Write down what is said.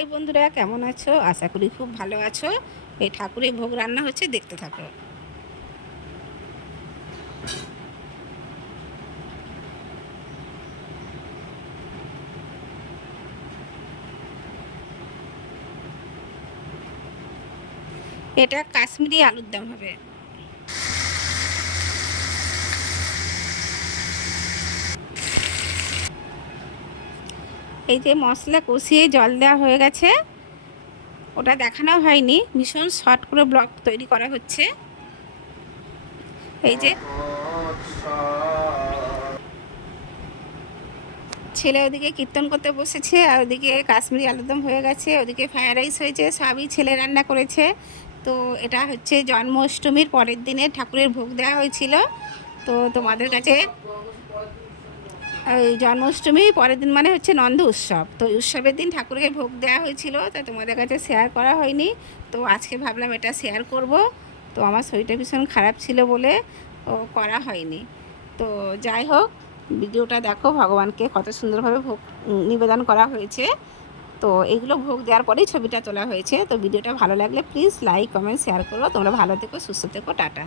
High বন্ধুরা, কেমন আছো? আশা করি খুব ভালো আছো। এই ঠাকুরের ভোগ রান্না হচ্ছে, দেখতে থাকো। এটা কাশ্মীরি আলুর দম হবে। এই যে মশলা কষিয়ে জল দেওয়া হয়ে গেছে, ওটা দেখানো হয়নি, ভীষণ শর্ট করে ব্লগ তৈরি করা হচ্ছে। এই যে ছেলে ওদিকে কীর্তন করতে বসেছে, আর ওদিকে কাশ্মীরি আলুরদম হয়ে গেছে, ওদিকে ফ্রায়েড রাইস হয়েছে, সবই ছেলে রান্না করেছে। তো এটা হচ্ছে জন্মাষ্টমীর পরের দিনে ঠাকুরের ভোগ দেওয়া হয়েছিল। তো তোমাদের কাছে ওই জন্মাষ্টমী পরের দিন মানে হচ্ছে নন্দ উৎসব, তো উৎসবের দিন ঠাকুরকে ভোগ দেওয়া হয়েছিল, তা তোমাদের কাছে শেয়ার করা হয়নি। তো আজকে ভাবলাম এটা শেয়ার করব। তো আমার শরীরটা ভীষণ খারাপ ছিল বলে করা হয়নি। তো যাই হোক, ভিডিওটা দেখো, ভগবানকে কত সুন্দরভাবে ভোগ নিবেদন করা হয়েছে। তো এগুলো ভোগ দেওয়ার পরেই ছবিটা তোলা হয়েছে। তো ভিডিওটা ভালো লাগলে প্লিজ লাইক কমেন্ট শেয়ার করো। তোমরা ভালো থেকো, সুস্থ থেকো, টাটা।